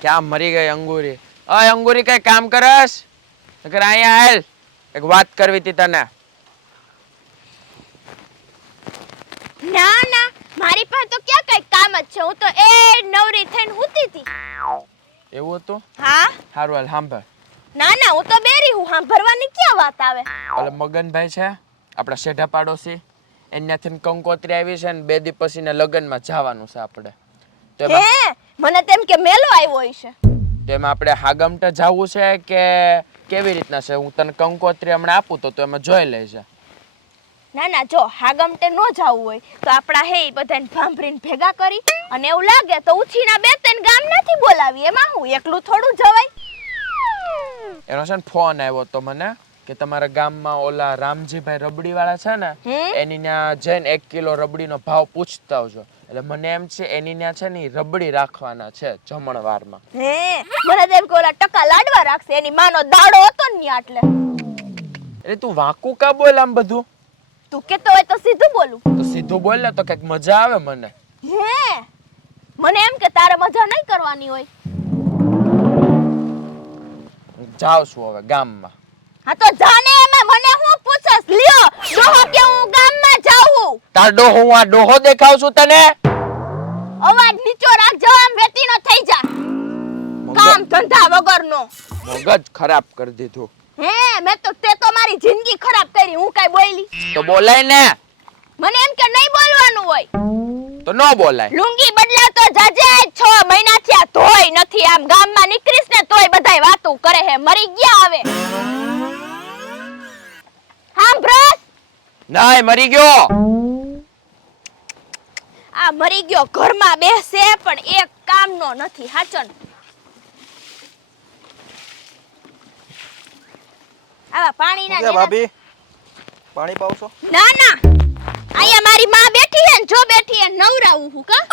ક્યાં મરી ગઈ અંગુરી? ઓય અંગુરી, કઈ કામ કરસ? નકર અહીંયા હાલ, એક વાત કરવી હતી તને. ના ના, મારી પાસે તો ક્યાં કઈ કામ જ છે. હું તો એ નવરી થઈને સૂતી હતી. એવું હતું? હા. હારું હાલ સાંભળ. ના ના, હું તો બેરી હું. સાંભળવાની ક્યાં વાત આવે? ઓલે મગનભાઈ છે આપણા શેઢા પાડોશી, એનાથી કંકોત્રી આવી છે ને 2 દી પછીને લગ્નમાં જવાનું છે આપણે. હે, મને તેમ કે મેલો આવ્યો હશે. તેમાં આપણે હાગમટે જવું છે કે કેવી રીતના છે? હું તને કંકોત્રી હમણાં આપું તો એમાં જોઈ લેજે. ના ના, જો હાગમટે નો જાવું હોય તો આપણા હે બધાને ભાંભરીને ભેગા કરી અને એવું લાગે તો ઉછીના 2-3 ગામ નથી બોલાવી. એમાં હું એકલું થોડું જવાય? એનો છે ને ફોન આવ્યો તો મને કે તમારા ગામમાં ઓલા રામજીભાઈ રબડી વાળા છે ને, એની ત્યાં જઈને 1 કિલો રબડીનો ભાવ પૂછતા આવજો. એટલે મને એમ છે એની ત્યાં છે ને રબડી રાખવાના છે જમણવારમાં. હે, મને તેમ કે ઓલા ટકા લાડવા રાખશે. એની માનો દાડો હતો ને ન્યા એટલે. એટલે તું વાંકું કા બોલ આમ બધું? તું કેતો હોય તો સીધું બોલું. તો સીધું બોલ ને તો કઈક મજા આવે મને. હે, મને એમ કે તારે મજા નહીં કરવાની હોય. જાવ છું હવે ગામમાં. હા તો જાને, એમાં મને હું પૂછસ? લ્યો ડોહો કે હું ગામમાં જાઉં? તાર ડોહો, હું આ ડોહો દેખાવ છું તને? અવાજ નીચો રાખજો, આમ વેતીનો થઈ જા. કામ ધંધા વગરનો મગજ ખરાબ કરી દીધું. હે, મેં તો તે તો મારી જિંદગી ખરાબ કરી. હું કાઈ બોલી? તો બોલાય ને. મને એમ કે નહીં બોલવાનું હોય તો ન બોલાય. લુંગી બદલાતો જાજે. 6 મહિના થયા ધોઈ નથી. આમ ગામમાં નીકળીશ ને તોય બધાય વાતો કરે હે. મરી ગયા હવે. સાંભળસ? નાય, મરી ગયો. આ મરી ગયો ઘરમાં બેસે પણ એક કામનો નથી. હાચન આવા પાણીના કે ભાભી પાણી પાવશો? ના ના, અહીંયા મારી માં બેઠી હે ને જો બેઠી હે નવરાવું હું કા.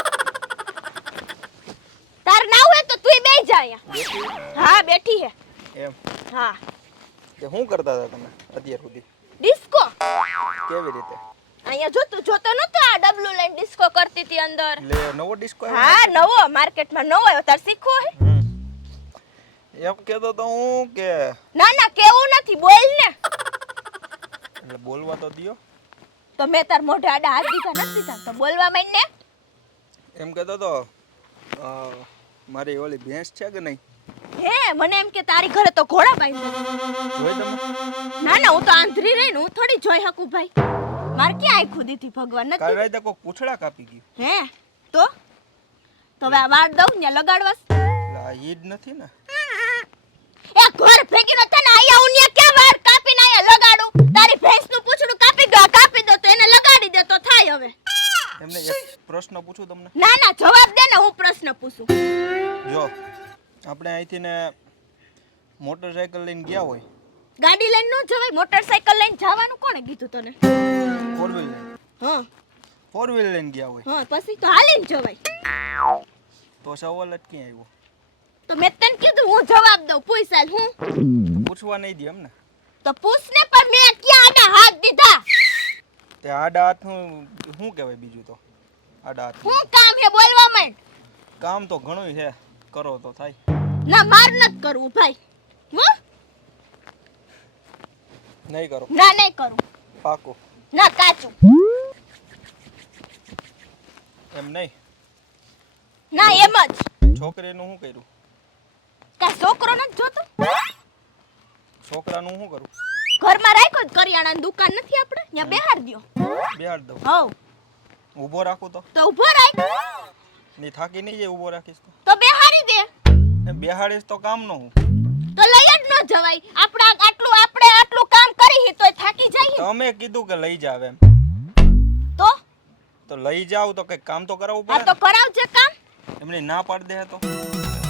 તાર નાવ હે તો તુંય બેહી જા અહીંયા. હા બેઠી હે. એમ? હા. કે શું કરતા હતા તમે અત્યાર સુધી? ડિસ્કો. કેવી રીતે? અહીંયા જોતો નતો આ ડબલું લઈને ડિસ્કો કરતી હતી અંદર. લે નવો ડિસ્કો આવ્યો? હા નવો, માર્કેટમાં નવો આવ્યો. તાર શીખવો હે? એમ કહેતો તો હું કે ના ના, કેવું નથી, બોલ ને. એટલે બોલવા તો દિયો. તો મેં તાર મોઢે આડા હાથ દીધા નથી દીધા તો બોલવા માંડ ને. એમ કહેતો તો મારી ઓલી ભેંસ છે કે નહીં? હે, મને એમ કે તારી ઘરે તો ઘોડા બાંધ્યા. જોઈ તમે? ના ના, હું તો આંધળી રહીને હું થોડી જોઈ શકું ભાઈ. માર ક્યાં આંખું દીધી ભગવાન કાલ નથી. રાતે કોક પૂંછડા કાપી ગયું. હે, તો હવે આ વાર દઉં ને લગાડવાસ. એટલે આ ઈ જ નથી ને? એ ઘર ભેગી ન થાય ને આયા હું ને ક્યાં વાર કાપીને આયા લગાડું? તારી ભેંસનું પૂંછડું કાપી દો તો એને લગાડી દે તો થાય. હવે એમને એક પ્રશ્ન પૂછું તમને? ના ના, જવાબ દે ને, હું પ્રશ્ન પૂછું. જો આપણે અહીંથી ને મોટરસાઇકલ લઈને ગયા હોય. ગાડી લઈને ન જવાય, મોટરસાઇકલ લઈને જવાનું કોણે કીધું તને? 4 વ્હીલ લઈને. હા 4 વ્હીલ લઈને ગયા હોય હા, પછી તો હાલીને જવાય. તો સવાલ જ ક્યાં આવ્યો? તો મેં તને કીધું હું જવાબ દઉં. પૂછ હાલ. હું પૂછવા નહીં દે એમને? તો પૂછ ને, પણ મેં ક્યાં આડા હાથ દીધા? તે આડા હાથનું શું કહેવાય બીજું તો? આડા હાથ હું કામ હે બોલવા માંડ. કામ તો ઘણું છે, કરો તો થાય. ના, માર નત કરવું ભાઈ. હું નહીં કરો? ના નહીં કરું. પાકું? ના, કાચું. એમ નહીં. ના, એમ જ. છોકરીનું શું કર્યું? કા છોકરો નથી જોતો? છોકરાનું શું કરું? ઘરમાં રાખ્યો જ, કરિયાણાની દુકાન નથી આપણે, ત્યાં બેહાર દ્યો. બેહાડ દઉં? હવ. ઊભો રાખું તો? તો ઊભો રાખ. ની થાકી નહીં જાય ઊભો રાખીશ તો? તો બેહારી દે. એમ બેહાડીશ તો કામ નો હું? તો લઈ જ ન જવાય. આપણે આટલું કામ કરી તોય થાકી જાય. તમે કીધું કે લઈ જાવ એમ. તો લઈ જાવ તો કઈ કામ તો કરાવવું આ પડે. તો કરાવજે કામ. એમને ના પાડ દે તો?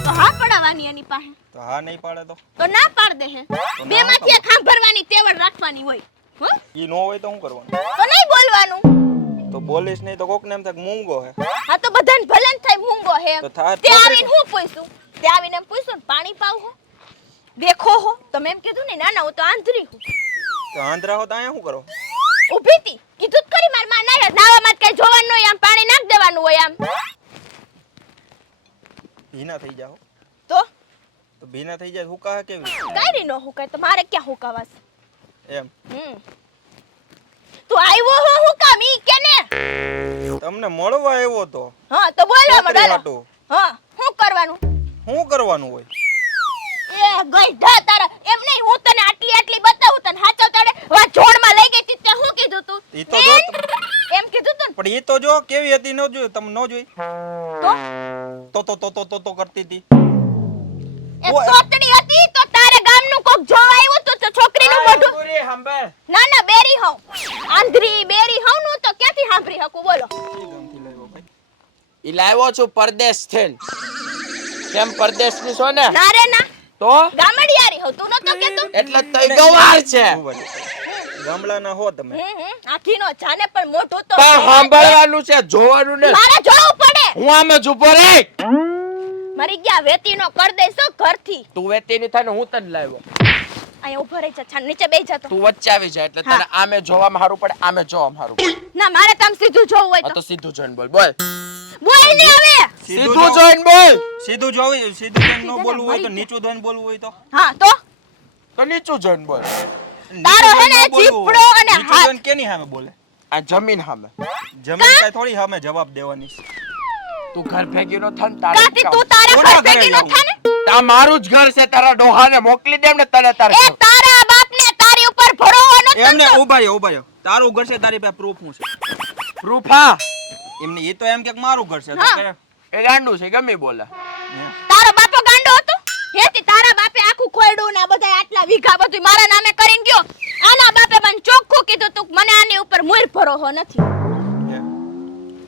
તો હા પડાવવાની એની પાસે. તો હા નહીં પાડે તો ના પાડ દે હે. બે માંથી એક સાંભળવાની તેવડ રાખવાની હોય. હો? ઈ નો હોય તો શું કરવાનું? તો નહીં બોલવાનું. તો બોલીશ નહીં તો કોક ને એમ થાય મૂંગો હે. હા તો બધાને ભલે ન થાય મૂંગો હે. તો થાય તે આવીને હું પૂછું? તે આવીને એમ પૂછું પાણી પાવ હો? દેખો હો? તો મેં એમ કીધું ને, ના ના હું તો આંધળી હું. તો આંધ્રા હો તો અહીંયા શું કરો? ઊભી હતી, કીધું જ કરી માર માં ના નાવામાં કઈ જોવાનું હોય, આમ પાણી નાખ દેવાનું હોય આમ. ભીના થઈ જાઓ. તો તો ભીના થઈ જાય હુકા કેવી કાઈ નો હુકાય તો મારે ક્યાં હુકાવાસ એમ તું આવ્યો હો હું કામ ઈ કે ને તમને મળવા આવ્યો તો હા તો બોલવા છોકરી માંડો હાટુ. હા શું કરવાનું શું કરવાનું હોય એ ગઈઢા તારા એમ નહીં હું તને આટલી બતાવું તને હાચો તારે વા જોડમાં લઈ ગઈ તી તે શું કીધું તું ઈ તો જો એમ કીધું તું પણ ઈ તો જો કેવી હતી ન જોયું તમે ન જોઈ તો તો કરતી હતી એ તોતડી હતી તો તારે ગામનું કોક જોવા આવ્યું તો છોકરીનું મોઢું પૂરી સાંભળ. ના ના બેરી હોઉં આંધરી બેરી હોઉં નું તો ક્યાંથી સાંભળી શકું બોલો ઈ લાવ્યો છું પરદેશ થી કેમ પરદેશ ની છો ને ના રે ના તો ગામડિયારી હોઉં તું નતો કેતો એટલે તઈ ગવાર છે ગામડાના હો તમે આખી નો જાને પણ મોઢું તો પણ સાંભળવાનું છે જોવાનું ને મારે જોવું પડે હું આમે જ ઉભો રે મરી ગયા વેતીનો કર દઈશો ઘરથી તું વેતી ની થાય ને હું તને લાવ્યો અહીંયા ઉભો રહી જા છાન નીચે બેસી જા તો તું વચ્ચે આવી જાય એટલે તને આમે જોવામાં સારું પડે આમે જોવામાં સારું પડે ના મારે તમ સીધું જોવું હોય આ તો તો સીધું જોઈને બોલ બોલ બોલ ને હવે સીધું જોઈને બોલ સીધું જોવી સીધું જોઈને ન બોલવું હોય તો નીચું જોઈને બોલવું હોય તો હા તો તો નીચું જોઈને બોલ તારો હે ને નીચું જોઈને જીભડો અને નીચું હાથ જોઈને કેની સામે બોલે આ જમીન સામે જમીન કાઈ થોડી સામે જવાબ દેવાની છે. તું ઘર ભેગી નો થાય ને તારે કાતી તું તારા કોના ઘર ભેગી ઘરે નો થાને આ મારું જ ઘર છે તારા ડોહાને મોકલી દેમ ને તને તારે એ તારા બાપને તારી ઉપર ભરોસો નતો એમને ઉભા રહ્યો તારું ઘર છે તારી પાસે પ્રૂફ હું છે પ્રૂફ હા એમને એ તો એમ કે મારું ઘર છે તો હા. કે એ ગાંડું છે ગમે બોલે તારો બાપો ગાંડો હતો હેતી તારા બાપે આખું ખોયડું ને આ બધા આટલા વીઘા બધું મારા નામે કરીને ગયો આના બાપે મને ચોખ્ખું કીધું તું મને આની ઉપર મૂળ ભરોસો નથી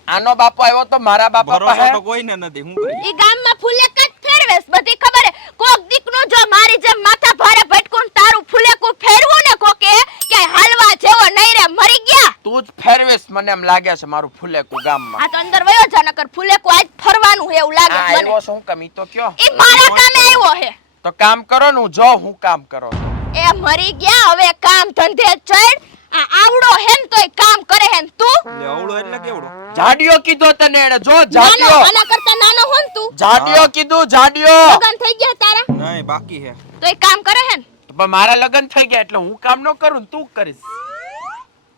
આનો બાપો આવ્યો તો મારા બાપા ભરોસો પાસે તો કોઈને નથી હું કરી ઈ ગામમાં ફૂલેકટ ફેરવેસ બધી ખબર હે કોક દીકનું જો મારી જેમ માથા ભારે ભટકું તારું ફૂલેકું ફેરવું ને કોકે કે હાલવા જેવો નહીં રે મરી ગયા તું જ ફેરવેસ મને એમ લાગે છે મારું ફૂલેકું ગામમાં આ તો અંદર વયો જા નકર ફૂલેકું આજ ફરવાનું હે એવું લાગે આ છે મને આવ્યો શું કામ ઈ તો કયો ઈ મારા કામે આવ્યો હે તો કામ કરો ને હું જો હું કામ કરો એ મરી ગયા હવે કામ ધંધે ચડ આ આવડો હેન તોય કામ કરે હેન તું એટલે અવળો એટલે કેવડો જાડિયો કીધો તને એને જો નાનો જાડિયો આના કરતા નાનો હોન તું જાડિયો કીધું જાડિયો લગન થઈ ગયા તારા નહીં બાકી હે તોય કામ કરે હેન પણ મારા લગ્ન થઈ ગયા એટલે હું કામ ન કરું ને તું કરીશ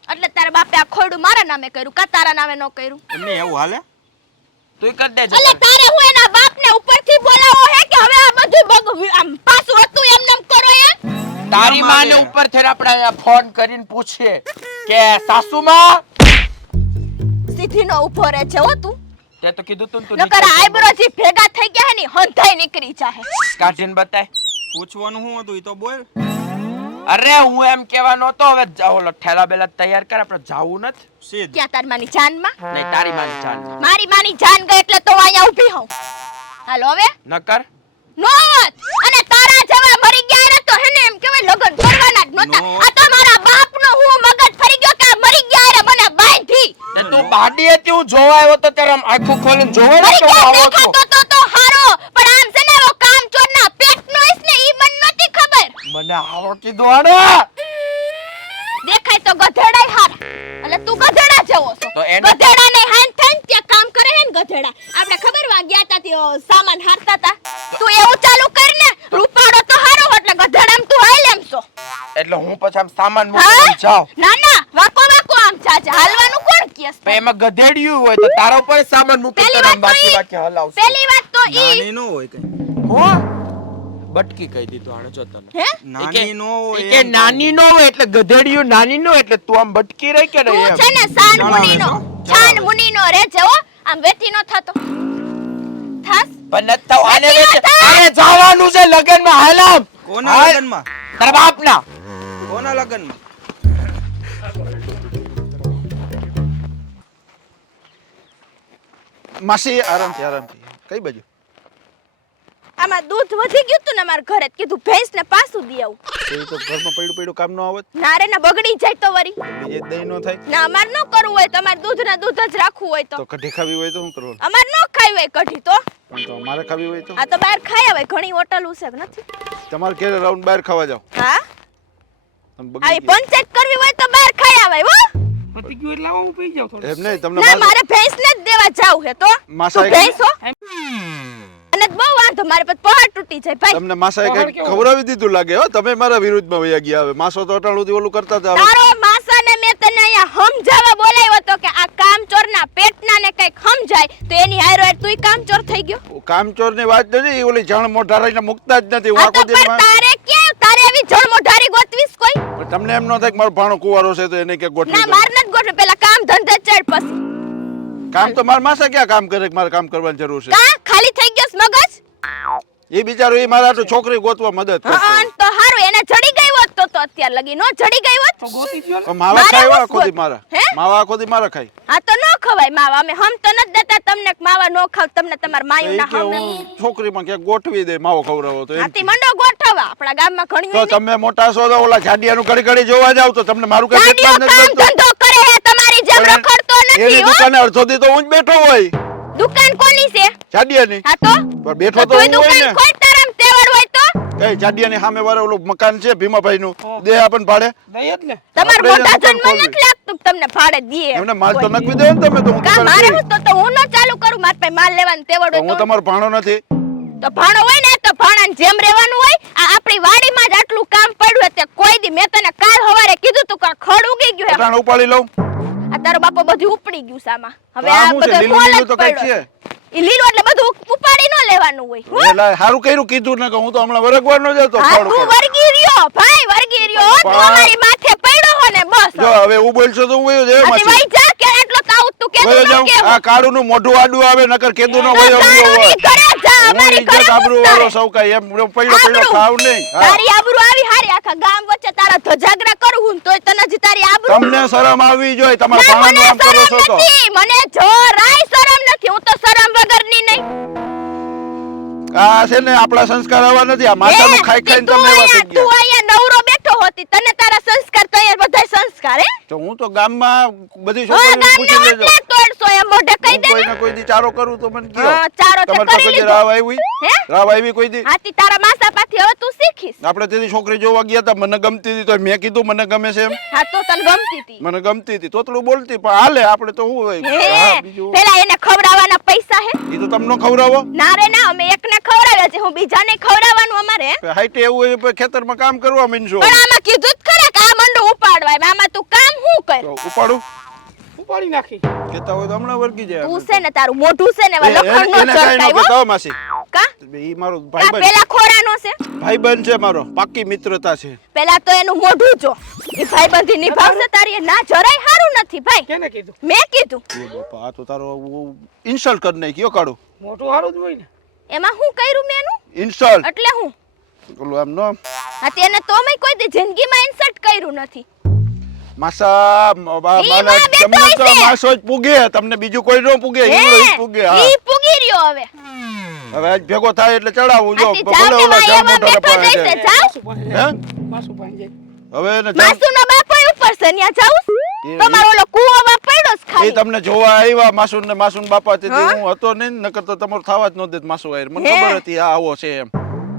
એટલે તારા બાપે આ ખોડું મારા નામે કર્યું કા તારા નામે ન કર્યું એમને એવું હાલે તું કરી દેજે એટલે તારે હું એના બાપને ઉપરથી બોલાવો હે કે હવે આ બધું આમ પાછું હતું એમ નેમ કરો એ તારી માને ઉપર થી આપણે અહીંયા ફોન કરીને પૂછીએ કે સાસુમાં સીધી નો ઉભો રહે છે હો તું તે તો કીધું તું નકર આઈબ્રો થી ભેગા થઈ ગયા હે ની હંધાઈ નીકળી જાહે કાઢીને બતાય પૂછવાનું શું હતું ઈ તો બોલ અરે હું એમ કહેવાનો હતો હવે ઓલો ઠેલા બેલા તૈયાર કર આપણે જાવું નથી સીધ ક્યાં તાર માની જાનમાં નહીં તારી માની જાન મારી માની જાન ગઈ એટલે તો હું અહીંયા ઊભી હોઉં હાલો હવે નકર નો અને તારા જેવા મરી ગયા રે તો હેને એમ કેવાય લગન કરવાના જ નહોતા નો. આ તમારા બાપનો હું મગજ ફરી ગયો કે આ મરી ગયા રે મને બાંધી તે તું બાડી હતી હું જોવા આવ્યો તો ત્યારે આમ આંખો ખોલીને જોવે ને મરી કે હું ગયા આવો છું દેખાતો તો હારો પણ આમ છે ને ઓ કામ ચોરના પેટનો ઈસ ને ઈ મને નહોતી ખબર મને આવો કીધું આને દેખાય તો ગધેડાય હાર એટલે તું ગધેડા જેવો છો તો એને- ગધેડા ને હાન થઈને ત્યાં કામ કરે હે ને ગધેડા આપણે ખબર વા ગયા તા તે સામાન હારતા તા તું એવું ચાલુ કર ને રૂપાડો તો હારો એટલે ગધેડામ તું હાલ એમ છો એટલે હું પછી આમ સામાન હા? મૂકીને જાઉં ના ના વાકો વાકો આમ ચાચા હાલવાનું કોણ કેસ પણ એમાં ગધેડિયું હોય તો તારો પણ સામાન મૂકી પહેલી તને વાત તો બાકી ઈ- બાકી હલાવશે પહેલી વાત તો ઈ નાની નો હોય કઈ હું બટકી કહી દીધું આને જો તને હે નાની નો હોય કે એમ નાની નો હોય એટલે ગધેડિયું નાની નો એટલે તું આમ બટકી રહી કે તું નહીં છે એમ? ને સાન જણાવે મુનીનો છો? છાન મુનીનો રે છે હો આમ વેતી નો થાતો થાસ પણ નથી થવું. આને નથી વેચે- થતા. આને જવાનું છે લગનમાં હાલામ કોના હાલ. લગનમાં તારા બાપના કોના લગનમાં માસી આરામથી કઈ બાજુ આમાં દૂધ વધી ગયું તું ને મારા ઘરે જ કીધું ભેંસ ને પાછું દી આવું એ તો ઘરમાં પડ્યું કામ ન આવત નારે ના બગડી જાય તો વરી બીજે દહીં ન થાય ના અમાર ન કરવું હોય તમારે દૂધ ના દૂધ જ રાખવું હોય તો તો કઢી ખાવી હોય તો શું કરવાનું અમાર ન ખાવી હોય કઢી તો પણ તો અમારે ખાવી હોય તો આ તો બહાર ખાઈ આવે ઘણી હોટલ છે કે નથી તમારે ઘરે રાઉન્ડ બહાર ખાવા જાવ હા તમે બગડી આવી ગયા. પંચાયત કરવી હોય તો બહાર ખાઈ આવે હો પતી ગયું એટલે હું પી જાઉં થોડું. એમ નહીં તમને ના મારે ભેંસ ને જ દેવા જાવ હે તો માસા તું ભેંસ હો અને બહુ વાંધો તો મારે પછી પહાડ તૂટી જાય ભાઈ. તમને માસાએ કઈ ખવડાવી દીધું લાગે હો, તમે મારા વિરુદ્ધમાં વયા ગયા. હવે માસો તો અટાણુંથી ઓલું કરતા હતા. તારો માસાને મેં તને અહીંયા સમજાવવા બોલાવ્યો હતો કે આ કામચોરના પેટના ને કઈક સમજાય તો એની હારો તુંય કામચોર થઈ ગયો. કામચોર ની વાત નથી, ઓલી જણ મોઢારાઈને મુકતા જ નથી. હું હા તો આખો પણ તારે ક્યાં તારે એવી જળમોઢારી ગોતવીસ કોઈ? પણ તમને એમ ન થાય કે મારો ભાણો કુંવારો છે તો એને કે ગોઠવી ના દો. માર નથી ગોઠવે, પેલા કામ ધંધે ચડ પછી. કામ તો મારા માસા ક્યાં કામ કરે કે મારે કામ કરવાની જરૂર છે? કા ખાલી થઈ ગયો છે મગજ? એ બિચારો એ મારા તો છોકરી ગોતવા મદદ કરતો. હા તો હારું એને જડી ગઈ હોત તો અત્યાર લગી નો જડી ગઈ હોત. પણ માવા મારા ખાય વસ્તુ આખો દી મારા. હે? માવા આખો દી મારા ખાય. આ તો નો ખવાય માવા. અમે હમ તો નથી દેતા તમને કે માવા નો ખાવ, તમને તમાર માયું એ ના કે હમ હું છોકરીમાં ક્યાંક ગોઠવી દે માવો ખવડાવો તો એમ. હાથી મંડો ગોઠવા આપણા ગામમાં ઘણી તો તમે મોટા છો તો ઓલા જાડિયાનું ઘડી ઘડી જોવા જાવ તો તમને મારું કઈ ગાડીઓ પેટમાં નથી કામ જતું. ધંધો કરે હે, તમારી જેમ પણ રખડતો એની નથી હો. દુકાને અડધો દી તો હું જ બેઠો હોય. દુકાન કોની છે? જાડિયાની. હા તો પણ બેઠો તો તોય હું હોય દુકાન ને. ખોલ તારામ તેવડ હોય તો કઈ જાડિયાની સામે વાળો ઓલું મકાન છે ભીમાભાઈનું, દે આપણને ભાડે. તમાર આપણે મોટા દુકાન જન્મ ખોલવી. નથી લાગતું કે તમને ભાડે દીએ. એમને માલ તો નખવી દે ને તમે તો હું કા દુકાન મારે ખોલી. હું તો હું ન ચાલુ કરું, માર પાસે માલ લેવાનું તેવડ તો હોય હું તો. તમારો ભાણો નથી. તો ભાણો હોય ને તો ભાણાને જેમ રહેવાનું હોય. આ આપણી વાડીમાં જ આટલું કામ પડ્યું છે, કોઈ દી મેં તને કાલ સવારે કીધું તું કે ખડ ઉગી ગયું હે. અટાણે ઉપાડી લઉં. આ તારો બાપો બધું ઉપડી ગયું છે આમાં. હવે આ આ શું છે? બધો લીલું ફોલ જ લીલું તો કંઈક પડ્યો છે. ઈ લીલું એટલે બધું ઉપાડી ન લેવાનું હોય. હો? એટલે હારું કર્યું કીધું ને કે હું તો હમણાં વરગવાનો જ હતો. હા ખડ તું ઉપર. વર્ગી રહ્યો ભાઈ, વર્ગી રહ્યો. તું પણ- અમારી માથે પડ્યો હો ને બસ. જો હવે હું બોલશો તો હું વયો જાય આથી માસી. વઈ જા કે આટલો તાઉત તું કેમ વયો ન જાઉં. કેવું? આ કાળુનું મોઢું આડું આવે નકર કેદું નો વયો ગયો હોય. તારોની ઘરે જા, હું અમારી ઘરે ઇજ્જત આબરૂ પૂછતા વાળો રહે. સૌ કાંઈ એમ પડ્યો પડ્યો આબરૂ. ખાવ નહીં. હા. તારી આબરૂ આવી હારી આખા ગામ વચ્ચે તારા ધજાગરા કરું હું તોય તને હજી તારી આબરૂ તમને શરમ આવવી જોઈએ તમારા ના, મને ભાણાનું આમ કરો છો શરમ તો. નથી. મને જરાય શરમ નથી. હું તો શરમ વગરની નહીં. આ છે ને આપણા સંસ્કાર આવા નથી. આ માતાનું ખાઈ ખાઈને તું તમે એવા થઈ અહીંયા- તું ગયા. અહીંયા નવરો બેઠો હોતી તને તારા સંસ્કાર તો અહીંયા બધાય સંસ્કાર હે તો હું તો ગામમાં બધી હા છોકરીઓને ગામને પૂછી લેજો. ઓટલે તોડશો એમ મોઢે કહી હું દે ને. કોઈને કોઈ દી ચારો કરું તો મને કયો. હા, ચારો તે તમારે તો કરી કદી લીધો. રાવ આવી? હે? રાવ આવી કોઈ દી? હાથી તારા માસા પાથી હવે તું શીખીશ. આપણે તેથી છોકરી જોવા ગયા હતા, મને ગમતી હતી તો મેં કીધું મને ગમે છે એમ. હા તો તને ગમતી હતી. મને ગમતી હતી તોતલું બોલતી પણ હાલે આપણે તો શું હોય. હે હા, બીજું પેલા એને ખવડાવવાના પૈસા હે? ઈ તો તમને ખવડાવો. ના રે ના, અમે એકને ખવડાવ્યા છે, હું બીજાને ખવડાવવાનું અમારે હે? હાઈટે એવું હોય તો ખેતરમાં કામ કરવા મીનશો. પણ આમાં કીધું જ ખરા કે આ મંડો ઉપાડવાય. આમાં તું કામ શું કર? તો ઉપાડું ઉપાડી નાખી. કેતા હોય તો હમણાં વર્ગી જાય. તું છે ને તારું મોઢું છે ને એવા લખણ નો એને કાંઈ ન ચડકાય હો. કહેતા હો માસી. કા ઈ મારો કા ભાઈબંધ પેલા ખોરાનો છે? ભાઈબંધ છે મારો, પાક્કી મિત્રતા છે. પેલા તો એનું મોઢું જો. ઈ ભાઈબંધી નિભાવશે તારી એ ના જરાય હારું નથી ભાઈ. કેને કીધું? મેં કીધું. એ બાપા આ તો તારો ઇન્સલ્ટ કરી નાખ્યો કાઢો. મોટું સારું જ હોય ને. એમાં હું કર્યું મેં એનું? ઇન્સલ્ટ એટલે હું ઓલું આમ નો હા તેને તો મેં કોઈ દી જિંદગીમાં ઇન્સલ્ટ કર્યું નથી. માસા ઈ માં બેઠો તમને તો હશે. માસો જ પૂગે, તમને બીજું કોઈ ન પૂગે. ઈવડો ઈ પૂગે. હા ઈ પૂગી રહ્યો હવે. હવે આજ ભેગો થાય એટલે ચડાવું જો. આથી ભલે જાવ કે ઓલા માં જામ એવા મોઢાને બેઠો પાડે જઈશે છે. જાવ. હે? માસુ પાણી જાય. હવે એને જામ- માસુનો બાપો ઉપર છે ન્યા જાવ. એ- તમારો ઓલો કૂવામાં પડ્યો છે એ ખાલી. તમને જોવા આવ્યા માસુન ને માસુન બાપા તે હા? હું હતો ને નકર તો તમારું થવા જ ન દેત માસુ આયર. મને હે? ખબર હતી આ આવો છે એમ.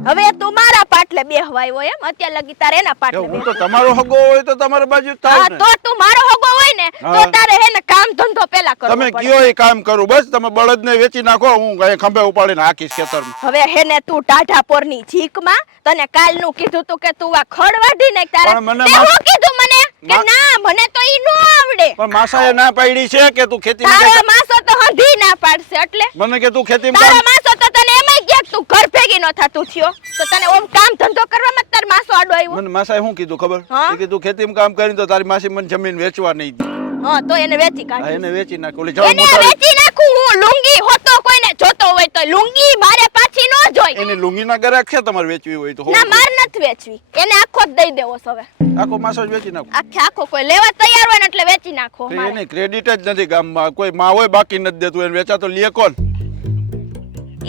હવે તું મારા પાટલે બેહવાય હોય એમ. અત્યાર લગી તારે એના પાટલે હું તો તમારો હગો હોય તો તમારી બાજુ જ થાય હા ને. તો તું મારો હગો હોય ને તો હા. તારે હે ને કામ ધંધો પેલા કરવો તમે પડે. કયો એ કામ કરું બસ. તમે બળદને વેચી નાખો, હું ગાય ખંભે ઉપાડીને હાકીશ ખેતરમાં. હવે હે ને તું ટાઢાપોરની ચીકમાં તને કાલનું કીધું તું કે તું આ ખડ વાઢી નાખ તારા. પણ મને તે માસ- હું કીધું મને કે મા- ના મને તો ઈ નો આવડે. પણ માસાએ ના પાડી છે કે તું ખેતીમાં તારો કઈ- માસો તો હંધી ના પાડશે એટલે મને કે તું ખેતીમાં તારો કામ- માસો તો તને એમાંય ગયા કે તું ઘર ભેગી નો થાતું થયો તો તને ઓમ કામ ધંધો કરવામાં જ તાર માસો આડો આવ્યો. મને માસાએ શું કીધું ખબર? હા? એ કીધું ખેતીમાં કામ કરીને તો તારી માસી મને જમીન વેચવા નહીં દે. હા તો એને વેચી હા, કાઢ. એને વેચી નાખ. ઓલી જળ એને મોટા વેચી નાખું હું. લુંગી હોતો કોઈને જોતો હોય તો લુંગી મારે પાછી નો જોઈ. એની લુંગીના ગરાક છે તમારે વેચવી હોય તો. ના માર નથી વેચવી. એને આખો જ દઈ દેવો છે હવે. આખો માસો જ વેચી નાખો. આખે આખો કોઈ લેવા તૈયાર હોય ને એટલે વેચી નાખો તો મારે. એની ક્રેડિટ જ નથી ગામમાં. કોઈ માં હોય બાકી નથી દેતું એને વેચા તો લે કોણ?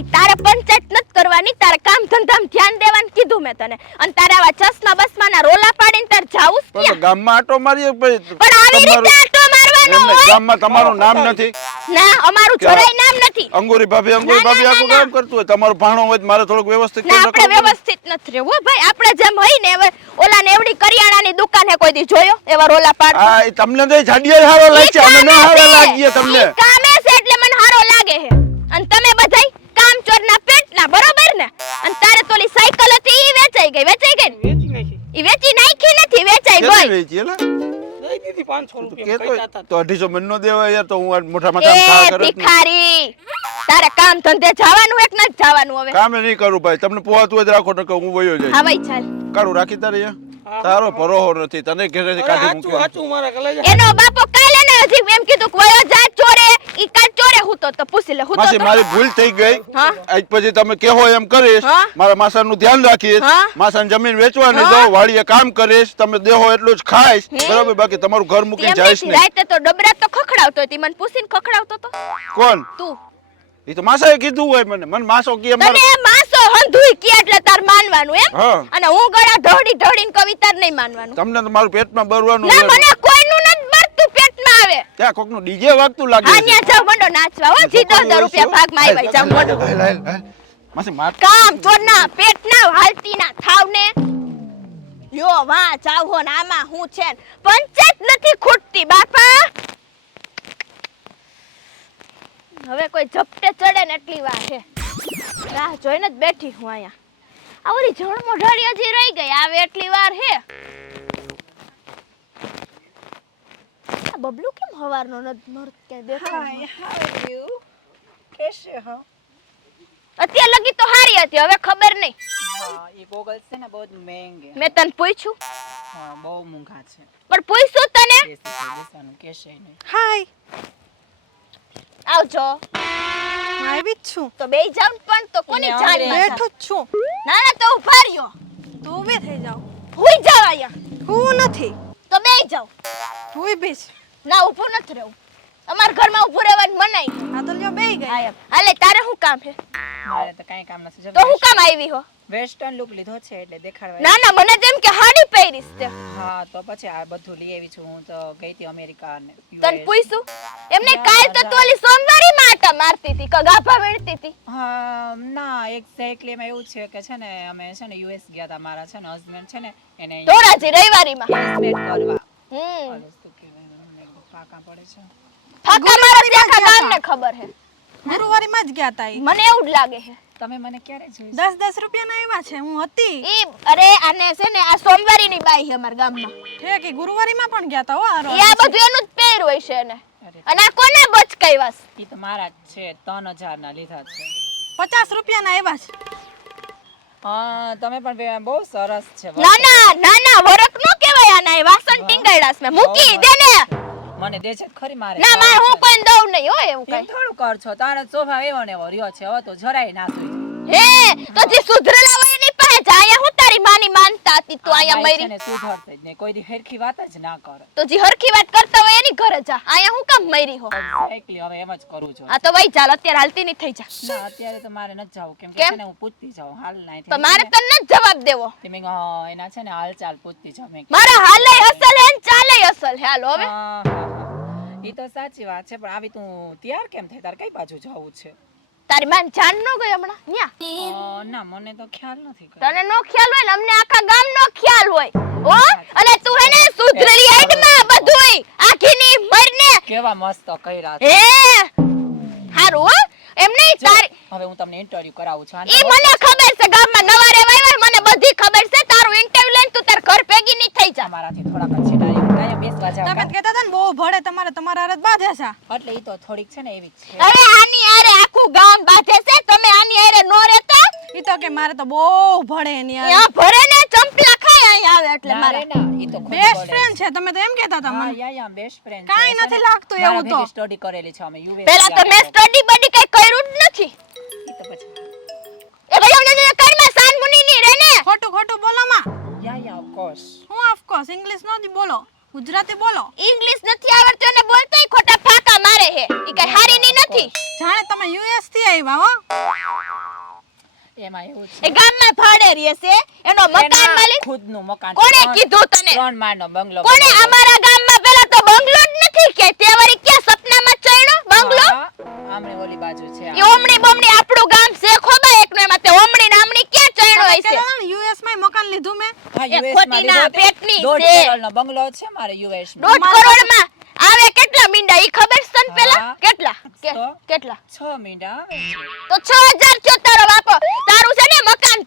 ઈ તારે પંચાયત નથી કરવાની. તારે કામ ધંધામાં ધ્યાન દેવાનું કીધું મેં તને. અને તારે આવા ચશ્મા બસમાના રોલા પાડીને તાર જાવું જ પણ તો ક્યાં? ગામમાં આટો મારીએ પછી પણ આવી રીતે તમારું- આટો મારવાનો એમને હોય. ગામમાં તમારું નામ નથી. ના અમારું ક્યાં? જરાય નામ નથી. અંગુરી ભાભી ના, ના, આખું ના, કામ કરતું હોય. તમારું ભાણો હોય તો મારે થોડુંક વ્યવસ્થિત ના કરીને આપણે રખડવું પડે. વ્યવસ્થિત નથી રહેવું હો ભાઈ. આપણે જેમ હોય ને હવે ઓલા ને એવડી કરિયાણાની દુકાન હે કોઈ દી જોયો એવા રોલા પાડ. આ ઈ તમને તો જાડિયા હારો લાગે છે. અમે ન હારો લાગીએ તમને. કામે છે એટલે મને હારો લાગે છે. અને તમે બધાય કામચોરના પેટના બરોબર ને? અને તારે તોલી સાયકલ હતી ઈ વેચાઈ ગઈ ને વેચી નાખી. ઈ વેચી નાખી નથી વેચાઈ કેટલી ગઈ વેચી એલા? દઈ દીધી 500 તું રૂપિયા કહેતો પૈસા હતા. તો 250 મન નો દેવાય યાર, તો હું આ મોટા માથા ખા એ કરે જ નહીં. ભિખારી તારે કામ ધંધે જવાનું એક નથી જવાનું હવે કામે નહીં કરું ભાઈ, તમને પોહાતું હોય તો રાખો, નકર હું વયો જઈશ. હા ભાઈ ચાલ કાળું રાખી તારે અહીંયા? તારો ભરોહો નથી, તને ઘરેથી અરે કાઢી હાચું મૂક્યો. હાચું મારા કલેજા. એનો બાપો કાલે ને હજી એમ કીધું કે વયો જા ચોરે ઈ કાલ ચોરે હું તો પૂછી લે હું માસી મારી ભૂલ થઈ ગઈ. હા. આજ પછી તમે કહો એમ કરીશ. હા. મારા માસાનું ધ્યાન રાખીશ. હા. માસાની જમીન વેચવા નહીં હા. દઉં, વાડીએ કામ કરીશ, તમે દેહો એટલું જ ખાઈશ, બરાબર? બાકી તમારું ઘર મૂકીને જઈશ નહીં. રાતે તો ડબરા તો ખખડાવતો હતી મને પૂછીને ખખડાવતો તો કોણ? તું એ તો માસાએ કીધું હોય મને માસો કે તને માસો હંધુઈ કે એટલે તાર માનવાનું એમ હા. અને હું ગળા ઢોડી ઢોડીને કવિતા નહીં માનવાનું તમને તો મારું પેટમાં બરવાનું ના છે. મને કોઈનું નથી મરતું પેટમાં આવે ત્યાં કોકનું ડીજે વાગતું લાગે હા છે. ન્યા જાવ મંડો નાચવા હો જી 10,000 રૂપિયા ભાગમાં આવ્યા જાવ મંડો હાલ, હાલ, હાલ. માસી માર કામ ચોરના પેટના હાલતીના થાવને લ્યો વા જાવ હો ને આમાં હું છે ને પંચાયત નથી ખૂટતી બાપા હવે કોઈ ઝપટે ચડે ને એટલી વાર છે રાહ જોઈને જ બેઠી હું અહીંયા આ ઓલી જણ મોઢાડી હજી રહી ગઈ આવે એટલી વાર હે આ બબલુ કેમ હવારનો નથી મરત કે દેખાય कैसे हो? અત્યારે લગી તો હારી હતી હવે ખબર નહીં हाँ ये गॉगल्स है ना बहुत महंगे મેં તને પૂછ્યું हाँ बहुत महंगा है પણ પૂછ્યું તને कैसे देसानु कैसे नहीं હાય આવજો આવી જ છું તો બેય જાવ પણ તો કોની એને જાન આવડે. બેઠો જ છું ના ના તો ઉભા રહ્યો તું ઊભી થઈ જાવ હુઈ જાવ અહીંયા હું નથી તો બેય જાવ હું ઊભી છું. ના ઊભું નથી રહેવું અમારા ઘરમાં ઊભું રહેવાનું મનાઈ આ તો લ્યો બેહી ગઈ હા એમ હાલે તારે શું કામ છે મારે તો કઈ કામ નથી તો હું કામ આવી હો વેસ્ટર્ન લુક લીધો છે એટલે દેખાડવા ના ના મને જેમ કે હાડી પહેરીશ તે હા તો પછી આ બધું લઈ આવી છું હું તો ગઈ હતી અમેરિકા ને તને પૂછ્યું એમને કાલ તો તું ઓલી સોમવારી માટા મારતી હતી કગાભા વીણતી હતી હા ના એક્ઝેક્ટલી એમાં એવું છે કે છે ને અમે છે ને યુએસ ગયા હતા મારા છે ને હસબન્ડ છે ને એને ધોરાજી રવિવારીમાં investment કરવા હમ ઓલું શું કહેવાય મને એકદમ પાકા પડે છે ફાકા મારા તે આખા ગામને ખબર છે ગુરુવારીમાં જ ગયા તા ઈ. મને એવું જ લાગે છે તમે મને ક્યારે જોઈ 10 રૂપિયાના આવ્યા છે હું હતી ઈ અરે આને છે ને આ સોમવારીની બાઈ છે અમારા ગામમાં ઠેક ઈ ગુરુવારીમાં પણ ગયા તા હો આ રોજ. ઈ આ બધું એનું જ પહેર હોય છે એને અરે અને આ કોને બચકાવ્યાસ ઈ તો મારા જ છે 3000 ના લીધા છે 50 રૂપિયાના આવ્યા છે હા તમે પણ બહુ સરસ છે ના ના વરખ નો કહેવાય આના એ વાસણ ટીંગાડ્યાસ મે મૂકી દે ને મને દે છે ખરી મારે ના મારે હું કોઈ દઉં નહીં હો એવું એમ કઈ થોડું કર છો તારા સ્વભાવ એવો ને એવો રહ્યો છે હવે તો જરાય ના જોઈ હે તો જે સુધરેલા હોય એની પાસે જા અહીંયા હું તારી માની માનતા હતી તું અહીંયા મરી ને સુધરશે જ નહીં કોઈ દી હરખી વાત જ ના કરે તો જે હરખી વાત કરતા હોય એની ઘરે જા અહીંયા હું કામ મરી હો એક્ઝેક્ટલી હવે એમ જ કરું છું આ તો વઈ ચાલ અત્યારે હાલતી નહીં થઈ જા ના અત્યારે તો મારે નથી જાવું કેમ કે કેમ? છે ને હું પૂછતી જાઉં હાલ ના તો મારે તને જ જવાબ દેવો તમે હા એના છે ને હાલચાલ પૂછતી જાઉં મેં મારા હાલે અસલ હે ને ચાલે અસલ હે હાલો હવે એ તો સાચી વાત છે પણ આવી તું તૈયાર કેમ થઈ તાર કઈ બાજુ જવું છે તારી માન જાન નો ગઈ હમણાં ન્યા ના મને તો ખ્યાલ નથી કઈ. તને નો ખ્યાલ હોય ને અમને આખા ગામનો ખ્યાલ હોય હો અને તું હે ને સુધરેલી હેડમાં બધુંય આખીની મરને કેવા મસ્ત કર્યા છે હે હારું હો એમ નહીં તારી હવે હું તમને ઇન્ટરવ્યુ કરાવું છું ઈ મને ખબર છે ગામમાં નવા રેવાય હોય મને બધી ખબર છે તારું ઇન્ટરવ્યુ લઈને તું તાર ઘર ભેગી નહીં થઈ જા મારાથી થોડાક જ છે ડાયા બેસવા જાવ તમે કહેતા હતા ને બહુ ભળે તમારા હારત બાંધે છે એટલે ઈ તો થોડીક છે ને એવી જ છે હવે આની આરે આખું ગામ બાધે છે તમે આની આરે નો રહેતા ઈ તો કે મારે તો બહુ ભળે એની હારે. ત્યાં ભરે ને ચંપલા ખાય અહીં આવે એટલે ના મારે રે ના ઈ તો ખોટું બેસ્ટ બોલે ફ્રેન્ડ છે તમે તો એમ કહેતા હતા હા મને યા બેસ્ટ ફ્રેન્ડ કાંઈ નથી લાગતું એવું તો. સ્ટડી કરેલી છે અમે યુએસ પેલા તો મેં સ્ટડી બડી કઈ કર્યું જ નથી ઈ તો પછી એ ભાઈ અમને કરમાં સાન મુની ની રે ને ખોટું બોલો માં યા ઓફ કોર્સ હું ઓફ કોર્સ ઇંગ્લિશ નથી બોલો ગુજરાતી બોલો ઇંગ્લિશ નથી આવડતું અને બોલતોય ખોટા ફાકા મારે હે ઈ કઈ હારી ની નથી જાણે તમે યુએસ થી આવ્યા હો એમાં એવું એ ગામમાં ભાડે રહે છે એનો મકાન માલિક ખુદનું મકાન કોણે કીધું તને 3 માળનો બંગલો કોને અમારા ગામમાં પેલા તો બંગલો જ નથી કે તે વળી ક્યાં સપનામાં ચડ્યો બંગલો આમણે ઓલી બાજુ છે ઈ ઓમણી બમણી આપણું ગામ છે ખોબા એકનો એમાં તે ઓમણી નામણી ક્યાં ચડ્યો હોય છે યુએસ માં મકાન લીધું મેં હા એ યુએસ ખોટી ના પેટની છે 1.5 કરોડનો બંગલો છે મારે યુએસ માં 1.5 કરોડમાં આવે કેટલા મીંડા ઈ ખબર છે તને પેલા હા. કેટલા તો? કેટલા 6 મીંડા આવે છે તો 6000 થયો તારો બાપો તારું છે ને મકાન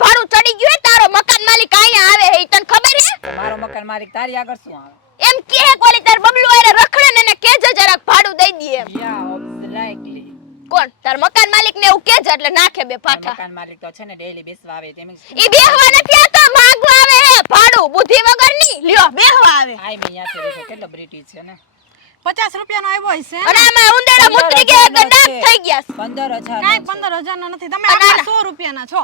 માલિક તારી આગળ શું આવે? એમ કે કોલી તાર બબલું આરે રખડે ને એને કેજે જરાક ભાડું દઈ દઈએ એમ. યા ઓબ્વિયસલી. કોણ તાર મકાન માલિક ને એવું કેજે એટલે નાખે બે પાઠા. મકાન માલિક તો છે ને ડેઈલી બેસવા આવે તેમ ઈ બેહવા નથી આવતો, માંગવા આવે હે ભાડું, બુદ્ધિ વગરની. લ્યો બેહવા આવે. આઈ મે યાથી દેખો કેટલો બ્રિટિશ છે ને. 50 રૂપિયાનો આવ્યો હશે અને આમાં ઉંદેડા મુતરી ગયા કે નાક થઈ ગયા. 15,000 કાંઈ 15,000 નો નથી તમે આટલા 100 રૂપિયાના છો.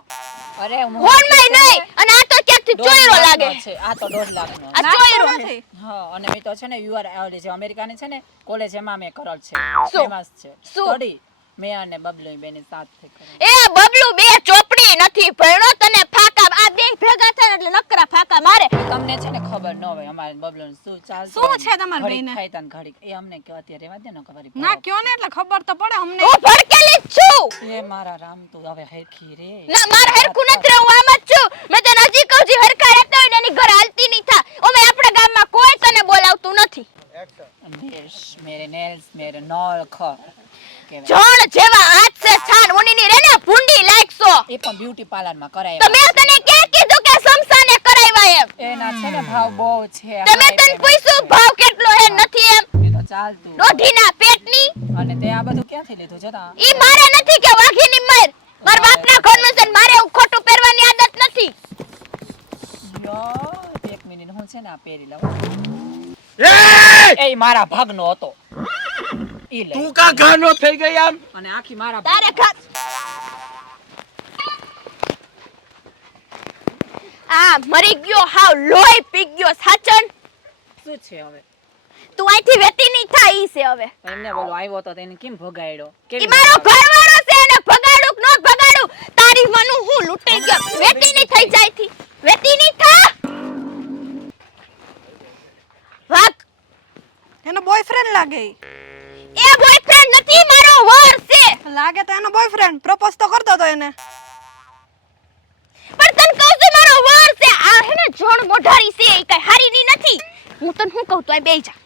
અરે હું ફોનમાં નહીં અને આ તો ક્યાંકથી ચોયરો લાગે. છે આ તો 1.5 લાખનો. આ ચોયરો છે. નથી. હા અને મેં તો છે ને યુઆર જે અમેરિકાની છે ને કોલેજ એમાં મેં કરેલ છે. શું? ફેમસ છે. શું? સ્ટડી મેં અને બબલુઈ બેને સાથે કરેલ. એ બબલુ બે ચોપડી નથી ભણ્યો તને ફાકા આ બે ભેગા થાય એટલે નકરા ફાકા મારે. તમને છે ને ખબર ન હોય અમારે બબલુને શું ચાલતું શું છે તમારા બેયને? ખાઈ તને ઘડીક એ અમને કે અત્યારે રહેવા દે ને ખબર ના કયો ને એટલે ખબર તો પડે અમને. હું ભડકેલી જ છું. એ મારા રામ તું હવે હેરખી રે. ના મારે હરખું નથી રહું, આમ જ છું. મેં તને હજી કહું છું હરખા રહેતા હોય ને એની ઘર હાલતી નહીં થા. ઓમે આપણા ગામમાં કોઈ તને બોલાવતું નથી. મેરે નેલ્સ મેરે નોલ ખ કેવાય. જણ જેવા હાથ સે છાન ઉનીની રે ને ભૂંડી લાગશો. એ પણ બ્યુટી પાર્લર માં કરાય. તો મેં તને ક્યાં કીધું કે સમસાને કરાવ્યા એમ? એના છે ને ભાવ બહુ છે. તમે તને પૂછ્યું ભાવ કેટલો હે નથી એમ? એ તો ચાલતું. દોઢીના પેટની અને તે આ બધું ક્યાંથી લીધું છે તા? ઈ મારે નથી કે વાઘીની માર. મારા બાપના ઘરનું છે ને મારે એવું ખોટું પહેરવાની આદત નથી. યો, એક મિનિટ હું છે ને આ પહેરી લઉં. એ એ મારા ભાગનો હતો. ઈ લે. તું કા ગાનો થઈ ગઈ આમ? અને આખી મારા તારે ખાસ આ મરી ગયો હાવ લોહી પી ગયો સાચન. શું છે હવે? તું અહીંથી વેતી નહીં થાય ઈ છે હવે. એમને બોલો આવ્યો તો તેને કેમ ભગાડ્યો? ઈ મારો ઘરવાળો છે એને ભગાડું કે ન ભગાડું તારી મનું હું લૂંટાઈ ગયો. વેતી નહીં થઈ જાય થી વેતી નહીં થા. વાક એનો બોયફ્રેન્ડ લાગે ઈ. એ બોયફ્રેન્ડ નથી મારો વર છે. લાગે તો એનો બોયફ્રેન્ડ પ્રપોઝ તો કરતો તો એને. પણ તને કહું છું મારો વર છે. આ હે ને જોણ મોઢારી છે ઈ કઈ હારી ની નથી. હું તને શું કહું તું આ બેહી જા.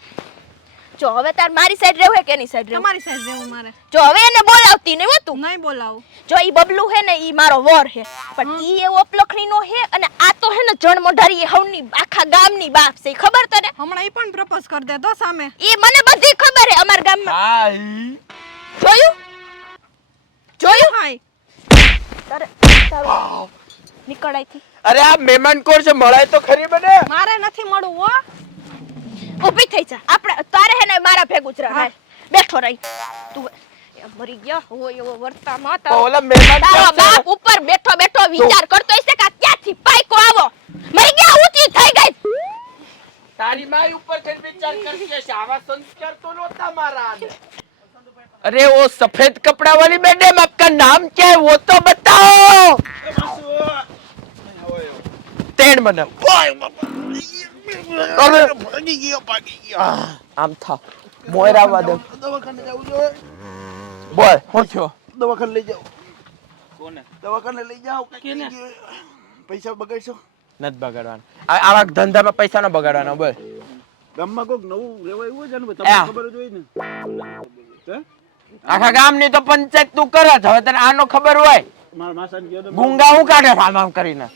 જો હવે તાર મારી સાઈડ રહેવું હે કે એની સાઈડ રહેવું? તમારી સાઈડ રહેવું મારે. જો હવે એને બોલાવતી નહીં હો તું. નહીં બોલાવું. જો ઈ બબલુ હે ને ઈ મારો વર હે પણ ઈ એવો અપલખણી નો હે અને આ તો હે ને જણ મોઢારી એ હવની આખા ગામની બાપ છે ઈ ખબર તને? હમણાં ઈ પણ પ્રપોઝ કરી દે તો સામે. ઈ મને બધી ખબર હે અમાર ગામમાં. હાઈ જોયું હાય. તારે તારું નીકળ અહીંથી. અરે આ મહેમાન કોણ છે મળાય તો ખરી મને. મારે નથી મળવું હો. ઊભી થઈ જા. આપણે તારે હે ને મારા ભેગું જ રહે. બેઠો રહી તું. એ મરી ગયા હોય એવો વર્તામાં તો ઓલા મહેમાન તારો ક્યાં છે? બાપ ઉપર બેઠો બેઠો વિચાર કરતો હશે કે આ ક્યાંથી પાઈકો આવો. મરી ગયા ઊંચી થઈ ગઈ. તારી માઈ ઉપર કઈ વિચાર કરશે છે આવા સંસ્કાર તો નહોતા મારા આને. अरे वो सफेद कपड़ा वाली मैडम आपका नाम क्या है वो तो बताओ. तेड़ મને અરે ભાગી ગયો આમ થા મોયરા વાદે દવાખાને જવું જોઈએ. બોલ હું થયો. દવાખાને લઈ જાઓ. કોને? દવાખાને લઈ જાઓ. કેને? પૈસા બગાડશો? નથી બગાડવાનું. આવા ધંધામાં પૈસા ન બગાડવાનો બોલ. ગામમાં કોક નવું રહેવા આવ્યું છે ને તમને હા. ખબર જ હોય ને. હે? આખા ગામની તો પંચાયત તું કરે છે હવે તને આનો ખબર હોય. મારા માસાને કહ્યો ને ગુંગા હું કાઢે આમ આમ કરીને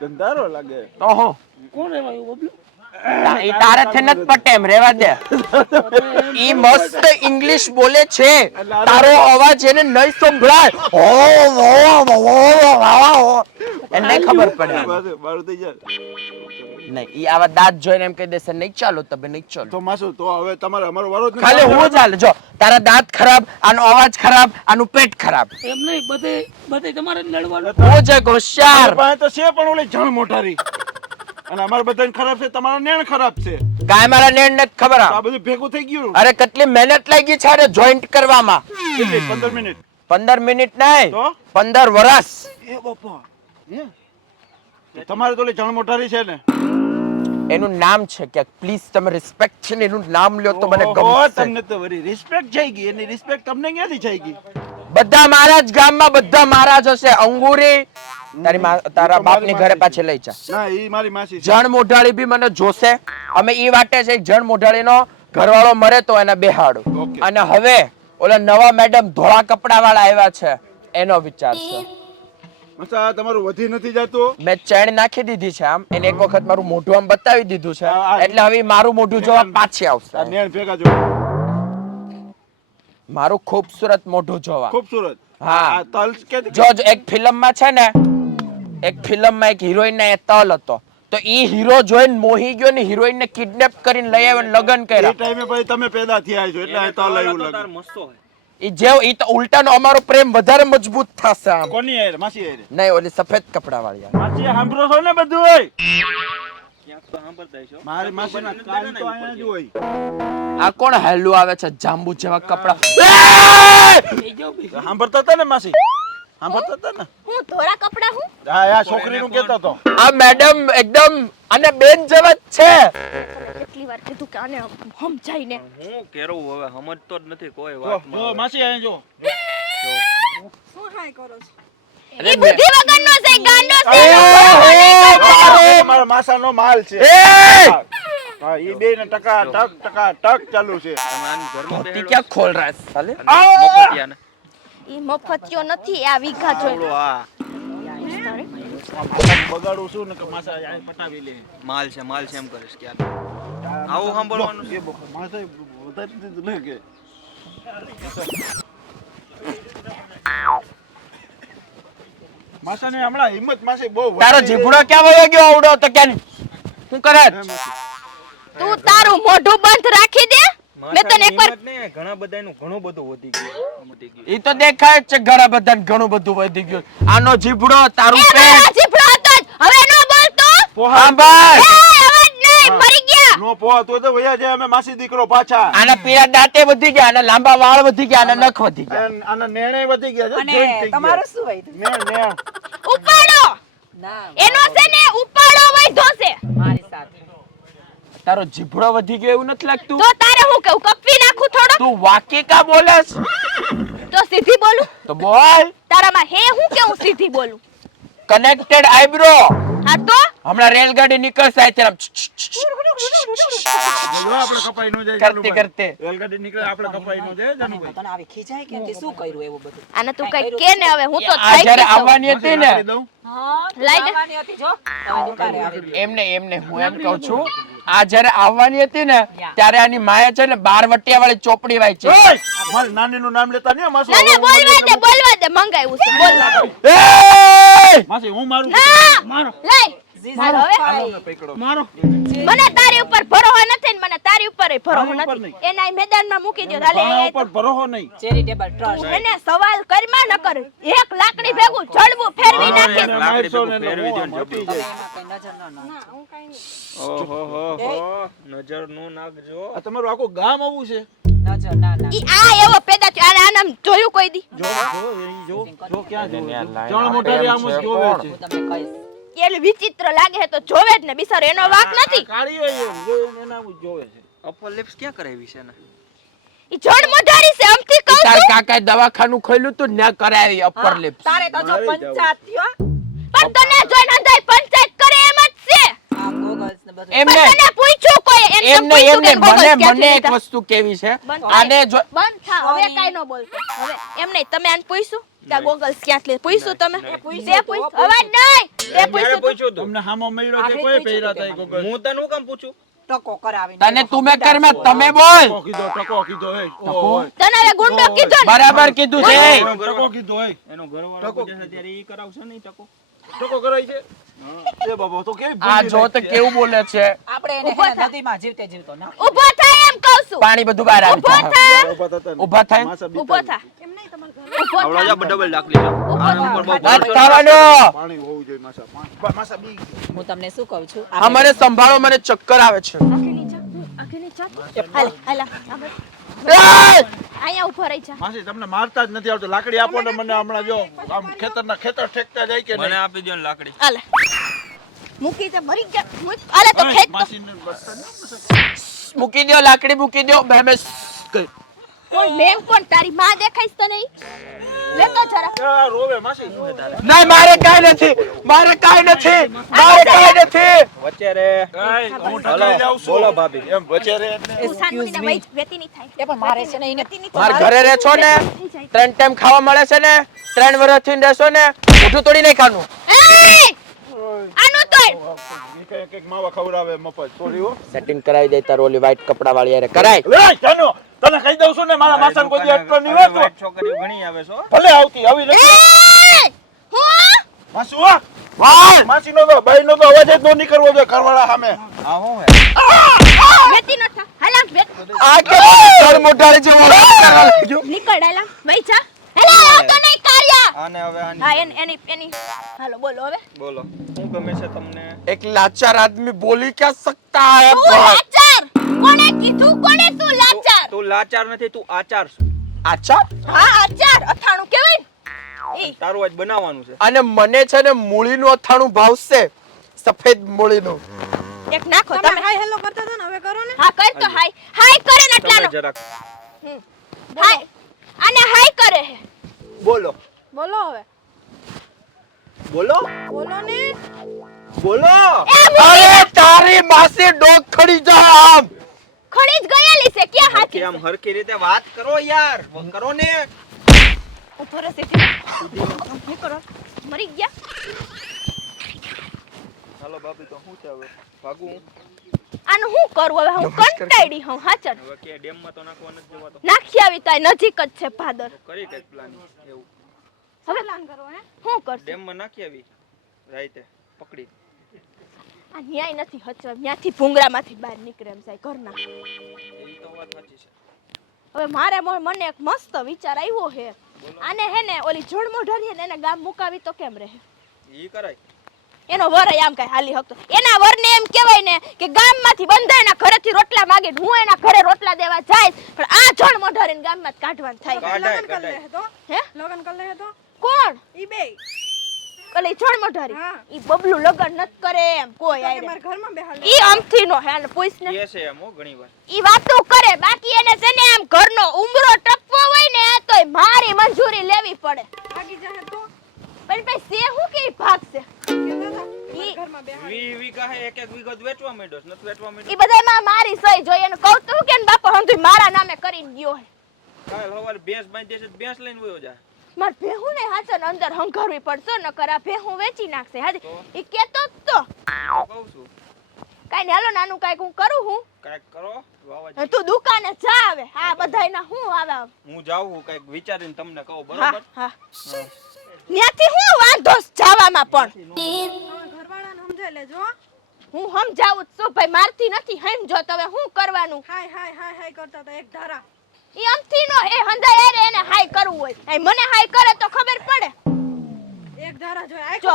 ધંધારો લાગે. તો હું કોણ રહેવા આવ્યું બબલુ? ઈ તારે થી નથી પટે એમ રેવા દે. ઈ મસ્ત ઇંગ્લિશ બોલે છે તારો અવાજ એને નહીં સંભળાય. એને ખબર પડે મારું થઈ જાય. નહીં ઈ આવા દાંત જોઈને એમ કહી દેશે નહીં ચાલો તમે નહીં ચાલો. તો માસુ તો હવે તમારે અમારો વારો જ નથી. ખાલી હું ચાલે જો તારા દાંત ખરાબ આનો અવાજ ખરાબ આનું પેટ ખરાબ. એમ નહીં બધે તમારે જ લડવાનું. હું છે હોશિયાર. પાસે તો છે પણ ઓલી જણ મોટારી અને અમારે બધાને ખરાબ છે તમારા નેણ ખરાબ છે. કાંઈ મારા નેણ નથી ખબર આ આ. બધું ભેગું થઈ ગયું. અરે કેટલી મહેનત લાગી છે અરે જોઈન્ટ કરવામાં. કેટલી 15 મિનિટ 15 મિનિટ નહીં તો 15 વર્ષ. એ બાપા હે તમારે તો ઓલી જણ મોટારી છે ને એનું નામ છે કે પ્લીઝ તમે રિસ્પેક્ટ છે ને એનું નામ લ્યો તો મને ઓહો, ગમશે. તમને તો વળી રિસ્પેક્ટ થઈ ગઈ એની રિસ્પેક્ટ તમને ક્યાંથી થઈ ગઈ? બધા મારા જ ગામમાં બધા મારા જ હશે. અંગુરી તારા બાપની ઘરે પાછી લઈ જા. ના ઈ મારી માસી છે. જણ મોઢાળી બી મને જોશે. અમે ઈ વાટે છે જણ મોઢાળીનો ઘરવાળો મરે તો એને બેહાડું. Okay. અને હવે ઓલા નવા મેડમ ધોળા કપડા વાળા આવ્યા છે એનો વિચાર છે. માસા તમારું વધી નથી જતું મેં ચેણ નાખી દીધી છે આમ એને એક વખત મારું મોઢું આમ બતાવી દીધું છે એટલે હવે મારું મોઢું જોવા પાછી આ આવશે નેણ ભેગા જો મારું ખૂબસૂરત મોઢું જોવા ખૂબસૂરત હા. આ તલ કે જો એક ફિલ્મમાં છે ને એક ફિલ્મમાં એક હિરોઈન ના તલ હતો તો ઈ હીરો જોઈને મોહી ગયો ને હિરોઈન ને કિડનેપ કરીને લઈ આવ્યો ને લગ્ન એ કર્યા ટાઈમે ભાઈ તમે પેદા થયા છો એટલે આ તલ આવ્યું લાગે મસ્તો હોય ઈ જેવ ઈ તો ઉલટાનો અમારો પ્રેમ વધારે મજબૂત થશે આમ કોની યાર માસી યાર નહીં ઓલી સફેદ કપડા વાળી માસી સાંભળો છો ને બધું હોય ક્યાંક તો સાંભળતા છો મારી માસીના કાન તો અહીંયા જ હોય આ કોણ હેલું આવે છે જાંબુ જેવા કપડા સાંભળતા હતા ને માસી સાંભળતા હતા ને હું ધોરા કપડા હું હા આ છોકરીનું કહેતો હતો આ મેડમ એકદમ અને બેન જેવા જ છે કેટલી વાર કીધું કે આને સમજાય ને હું કેરું હવે સમજતો જ નથી કોઈ જો વાત માસી અહીંયા જો શું હાય કરો છો ઈ બુદ્ધિ વગરનો છે ગાંડો છે મારા માસાનો માલ છે એ હા ઈ બે ને ટક ચાલુ છે તમે આની ઘરમાં ધોતી ક્યાં ખોલ રહા છે સાલે મફતિયાને ઈ મફતિયો નથી આ વીઘા જોઈ બોલો આ બગાડું છું ને કે માસા આ પટાવી લે માલ છે એમ કરીશ ક્યાં આવું સાંભળવાનું છે માસા વધારે દીધું ને કે માસાને હમણાં હિંમત માસી બહુ તારો જીભડો ક્યાં વયો ગયો આવડો તો ક્યાં શું કરે તું તારું મોઢું બંધ રાખી દે મેં તને એકવાર ને ઘણા બધાનું ઘણું બધું વધી ગયું ઈ તો દેખાય જ છે ઘણા બધા ઘણું બધું વધી ગયું આનો જીભડો તારું એ પેટ મારા જીભડો હતો જ. હવે નો બોલતો હા ભાઈ એ અવાજ નહીં મરી ગયા નો પોહા તો વયા જાય અમે માસી દીકરો પાછા આના પીળા દાંતે વધી ગયા આના લાંબા વાળ વધી ગયા આના નખ વધી ગયા આના નેણે વધી ગયા છે અને joint થઈ ગયા. તમારું શું હોય નેણ ઉપાડો ના એનો છે ને ઉપાડો વૈધો છે મારી સાથે તારો જીભડો વધી ગયો એવું નથી લાગતું તો તારે હું કહું કપવી નાખું થોડો તું વાકી કા બોલેસ તો સીધી બોલું તો બોલ તારામાં હે હું કે હું સીધી બોલું કનેક્ટેડ આઈબ્રો હા તો હમણાં રેલગાડી નીકળશે આમ જો આપણે કપાઈ નો જાય કરતે જાનુભાઈ. કરતે રેલગાડી નીકળે આપણે કપાઈ નો જાય જાનુભાઈ. તને આવી ખીજાય કે તે શું કર્યું એવું બધું આને તું કઈ કે ને હવે હું તો આ થઈ જ્યારે ગઈ છું. આવવાની હતી ને લાકડી દઉં? હા લાઈ દે. આવવાની હતી જો તમે દુકાને આવી ગઈ. એમને હું એમ કહું છું આ જ્યારે આવવાની હતી ને ત્યારે આની માયા છે ને 12 વટિયા વાળી ચોપડી વાંચી ઓય! મારી નાનીનું નામ લેતા નહીં હો, માસી. ના ના બોલવા દે મંગાવ્યું છે બોલવા દે. એય! માસી હું મારું ના મારો લઈ જીજાનો હવે ભાઈ. પકડો. મારો મને તારી ઉપર ભરોસો નથી ને મને તારી ઉપર ભરોસો તારી ઉપર નથી નહીં. એના મેદાનમાં મૂકી દો હાલે ભાણા એ ઉપર ભરોસો નહીં. ચેરિટેબલ ટ્રસ્ટ તું એને સવાલ કરમાં ન કર એક લાકડી ભેગું જડવું ફેરવી નાખી એને લાકડી મારશો ભેગું ને ફેરવી એટલે દ્યો ને હું હટી તમે જઈશ. એમાં કઈ નજર ન નાખો. ઓહો નજર નું નાખજો આ તમારું આખું ગામ આવું છે નજર ના ના ઈ આ એવો પેદા થયો આને આનામ જોયું કોઈ દી જો ક્યાં જોવે? લાઈન જણ મોટારી આમ જ જોવે છે. હું તમને કહીશ એટલે વિચિત્ર લાગે છે તો જોવે જ ને બિચારો એનો વાક નથી કાળી હોય એમ, જો એને આમ જ જોવે છે. અપર લિપ્સ ક્યાં કરાવી છે ને ઈ જણ મોઢારી છે અમથી કહું તાર છું કાકાએ દવાખાનું ખોલ્યું તું ને કરાવી અપર લિપ્સ તારે તો જો પંચાયત થયો પણ તને જોઈને અંધાઈ પંચાયત કરે એમ જ છે આ ગોગલ્સ ને બધું એમને પણ તને પૂછ્યું કોઈ એમ એમને પૂછ્યું એમને કે ગોગલ મને ક્યાંથી મને એક લીધા? વસ્તુ કેવી છે બંધ થાય. આને જો બંધ થા હવે કાઈ ન બોલતો હવે એમ નહીં તમે આને પૂછ્યું કે આ ગોગલ્સ ક્યાંથી લીધા? પૂછ્યું તમે તે પૂછ્યું અવાજ નહીં તે પૂછ્યું તું? પૂછ્યું તું તમને હામો મળ્યો છે કોઈ પહેર્યા હતા એ ગોગલ? હું તને હું કામ પૂછું ટકો કરાવીને તને તું મેં કરમાં તમે બોલ ટકો કીધો હે. ઓય. તને હવે ગુંડો કીધો ને બરાબર કીધું છે ટકો કીધો હે. એનો ઘરવાળો પૂછે છે ત્યારે ઈ કરાવશે નહીં ટકો ટકો કરાય છે એ બાબા તો કેવી આ ભૂલી જો તો નાખી. કેવું બોલે છે આપણે એને ઊભો હે ને થા. નદીમાં જીવતે જીવતો ના ઊભો થા એમ કહું છું પાણી બધું બહાર આવી ઊભો જાય થા ઊભા થતા ને. ઊભા થાય માસા ઊભો બીતા થા ઊભો આવડો જા ડબલ લાકડી જા આના ઉપર બહુ વાત થવાનો પાણી હોવું જોઈએ માસા. માસા બી ગયો. હું તમને શું કહું છું આ મને સંભાળો મને ચક્કર આવે છે હાલે હાલે એય! અહીંયા ઊભો રહી જા માસી તમને મારતા જ નથી આવતું. લાકડી આપો ને મને હમણાં જો આમ ખેતર ઠેકતા જાય કે મને નહીં. આપી દો ને લાકડી હાલે મૂકી દે મરી ગયા મૂક. હાલે તો ઓય, ખેંચ તો. માસીને બસતા નહીં. મૂકી દો લાકડી મૂકી દો બે મેં કોઈ મેમ કોણ તારી માં દેખાઈશ તો નહીં લેતો જરા. આ રોવે માસી ના મારે કાંઈ નથી મારે કાંઈ નથી મારે કાંઈ નથી વચ્ચે રે હાલો બોલો ભાભી એમ વચ્ચે રે તું શાંતિને વહી વેતી નહીં થાય. એ પણ મારે છે ને એને વેતી નહીં થાય. મારા ઘરે રહે છો ને 3 ટાઈમ ખાવા મળે છે ને 3 વર્ષથી રહેશો ને મોઢું તોડી નહીં ખાનું. એય! આનું તોડ. એક એક માવા ખવડાવે મફત સોરી હો સેટિંગ કરાવી દે તાર ઓલી વ્હાઈટ કપડા વાળી યારે કરાય. લે જાનો તને કહી દઉં છું ને મારા માસન કોઈ દી અટકો નહીં હોય તો વાઈટ છોકરીઓ ઘણી આવે છો ભલે આવતી આવી નથી એય! હું? માસુ હો વાહ માસી નો તો બાઈ નો તો અવાજ જ નો નીકળવો જોઈએ ઘરવાળા સામે આ હું હે વેતી ન થા. હાલ આમ વેત. આ કે તળ મોઢાળી જેવો કરવા લાગ્યો. નીકળ હાલ આમ. વહી જા. હેલો આવતો નહીં કાર્ય. આને હવે આની હા એની હાલો બોલો હવે. બોલો શું ગમે છે તમને એક લાચાર આદમી બોલી क्या सकता है તું લાચાર. કોણે કીધું કોણે તું લાચાર? તું લાચાર નથી તું આચાર છું અચ્છા હા આચાર અથાણું કહેવાય ને. ઈ તારું આજ બનાવવાનું છે અને મને છે ને મૂળીનું અથાણું ભાવશે સફેદ મૂળીનું. એક નાખો તમે તમે. હાય હેલો કરતા હતા ને હવે કરો ને. હા કર તો હાય. હાય કરે ને તમે એટલાનો. જરાક હાય. અને હાય કરે હે. બોલો બોલો હવે. બોલો બોલો ને. બોલો અરે તારી માસી ડોક ખડી જા આમ. ખડી જ ગયેલી છે ક્યાં કે હાથી આમ હરખી રીતે વાત કરો યાર કરો ને ઉપર સીધી કરો મરી ગયા. હાલો ભાભી તો શું છે હવે ભાગું આનું શું કરવું હવે હું કંટાળી હું હાચર હવે કે ડેમ માં તો નાખવા નથી જવાતો નાખી આવી તાય નજીક જ છે ભાદર. તો કરી કઈ પ્લાન એવું હવે પ્લાન કરો હે. શું કરશું? ડેમ માં નાખી આવી રાઈતે પકડી આ ન્યાય નથી હચર ન્યાથી ભૂંગરામાંથી બહાર નીકળે એમ જાય ઘરના. એ તો વાત સાચી છે હવે મારે મને એક મસ્ત વિચાર આવ્યો હે. આને હે ને ઓલી જોડમોઢરી ને એને ગામ મુકાવી તો કેમ રહે? ઈ કરાય એનો વર આમ કઈ હાલી હકતો. એના વરને એમ કહેવાય ને કે ગામમાંથી બંધાયના ઘરેથી રોટલા માગે હું એના ઘરે રોટલા દેવા જાય પણ આ જોડમોઢરીને ગામમાં જ કાઢવાનું થાય. કાઢાય લગન કરી લે કાઢાય તો. હે લગન કરી લે તો. કોણ? ઈ બે. ઓલી જોડમોઢરી હા. ઈ બબલું લગન નત કરે એમ કોઈ તો કે આયરે. મારા ઘરમાં બેહાડ ઈ અમથી નો હે આને પૂછ ને. એ છે એમ હો ઘણી વાર ઈ વાતો કરે બાકી એને છે ને આમ ઘરનો ઉમરો ટપવો હોય ને તોય મારી મંજૂરી લેવી પડે. આગી જાય તો પણ ભાઈ સે હું કે ઈ ભાગશે કેતા હતા ઈ- ઘરમાં બેહાડ. વી વીઘા હે એક એક વીઘો જ વેચવા માંડ્યો છે નથી વેચવા ઈ માંડ્યો બધામાં મારી સહી જોઈએ અને કહું તો હું કે ને બાપા હંધુય મારા નામે કરીને ગયો હે. કાલ સવારે ભેંસ બાંધી દેશે તો ભેંસ લઈને વયો જા માર ભેહું ને હાચન અંદર હંકારવી પડશે નકર આ ભેહું વેચી નાખશે હાજે તો? ઈ કેતો જ તો તો કહું છું કાઈ ને હાલો નાનું કાઈક હું કરું હું કાંઈક કરો વાવા અને તું દુકાને જા આવે હા બધાયના હું આવે આમ. હું જાઉં હું કાંઈક વિચારીને તમને કહું હા બરોબર હા ન્યાથી હું વાંધો છે જાવામાં પણ હવે ઘરવાળાને સમજાઈ લેજો. હું સમજાવું જ છું ભાઈ મારથી નથી સમજો તો હવે હું કરવાનું હાય હાય હાય હાય કરતા હતા એક ધારા. ઈ અમથી નો એ હંધાય રે એને હાય કરવું હોય એ મને હાય કરે તો ખબર પડે. એક ધારા જોઈ આખો જો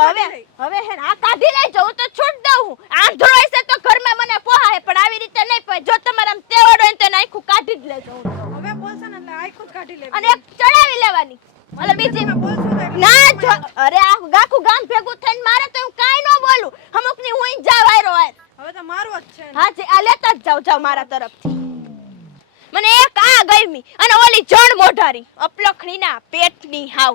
હવે હે ને આ કાઢી લેજો હું તો છૂટ દઉં હું આંધળો હશે તો ઘરમાં મને પોહાય પણ આવી રીતે નહીં પોહાય જો તમારે આમ તેવડ હોય ને તો નાખું કાઢી જ લેજો હું તો. હવે બોલશે ને એટલે આખું જ કાઢી લેવી. અને એક ચડાવી લેવાની એટલે બીજી તમે બોલશો તો એટલે ના જો અરે આ ગાખું ગામ ભેગું થઈને મારે તો હું કાઈ ન બોલું અમુક ની હું જા વાયરો વાયર હવે તો મારવો જ છે ને. હા જે આ લેતા જ જાવ મારા તરફથી મને એક આ ગઈમી અને ઓલી જણ મોઢારી અપલખણી ના પેટની હાવ